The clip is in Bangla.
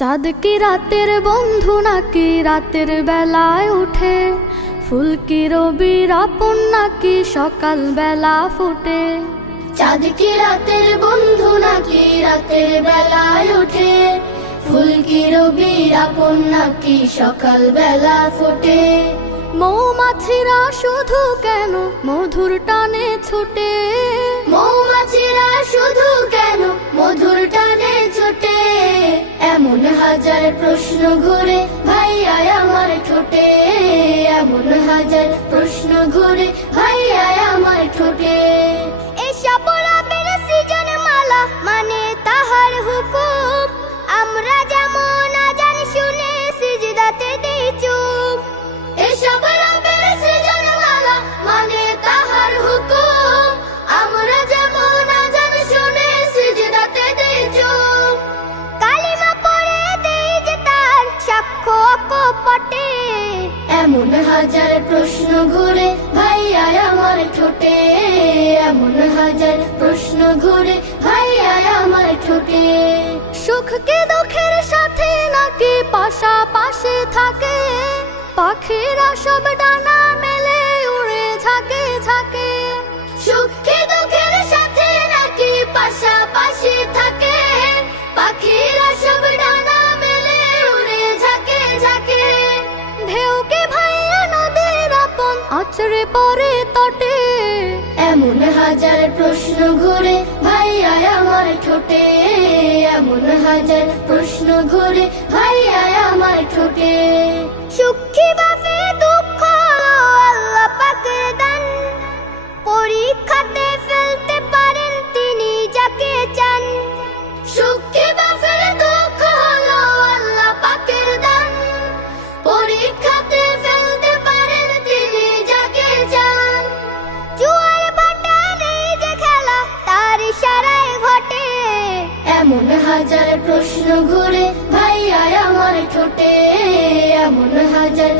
চাঁদ কি রাতের বন্ধু নাকি রাতের বেলায় উঠে? ফুল কি রবির আপন নাকি সকাল বেলা ফোটে? চাঁদ কি রাতের বন্ধু নাকি রাতের বেলায় ওঠে? ফুল কি রবির আপন নাকি সকাল বেলা ফোটে? মৌমাছিরা শুধু কেন মধুর টানে ছুটে? মৌমাছিরা শুধু কেন মধুর টানে ছোটে? এমন হাজার প্রশ্ন ঘুরে ভাইয়া আমার ঠোঁটে, এমন হাজার প্রশ্ন ঘুরে ভাইয়া আমার ঠোঁটে। এসব রবের সৃজন মালা মানে তাহার হুকুম, আমরা যেমন আজান শুনে সিজদাতে দেই চুপ। এসব রবের সৃজন মালা মানে তাহার হুকুম, আমরা যেমন আজান শুনে সিজদাতে দেই চুপ। কালিমা পড়ে দেই যে তার সাক্ষ্য অকপটে, এমন হাজার প্রশ্ন ঘুরে ভাইয়া আমার ঠোঁটে, এমন হাজার প্রশ্ন ঘুরে ভাইয়া আমার ঠোঁটে। সুখ কি দুঃখের সাথে নাকি পাশাপাশি থাকে? পাখিরা সব ডানা মেলে উড়ে ঝাঁকে ঝাঁকে। সুখ কি দুঃখের সাথে নাকি পাশাপাশি থাকে? পাখিরা সব ডানা মেলে উড়ে ঝাঁকে ঝাঁকে। ঢেউ কি ভাইয়া নদীর আপন আছড়ে পড়ে তটে? এমন হাজার প্রশ্ন ঘুরে ভাইয়া আমার ঠোঁটে, এমন হাজার প্রশ্ন ঘুরে ভাইয়া আমার ঠোঁটে। সুখী বাফে দুঃখ আল্লাহ পাকের দান, পরীক্ষাতে ফেলতে পারেন তিনি যাকে চান। সুখী বাফে দুঃখ হলো আল্লাহ পাকের দান, পরীক্ষাতে ফেলতে পারেন তিনি যাকে চান। জুয়ার ভাটা নেই যে খেলা তার ইশারায় ঘটে, এমন হাজার প্রশ্ন ঘুরে ভাইয়া আমার ঠোঁটে, এমন হাজার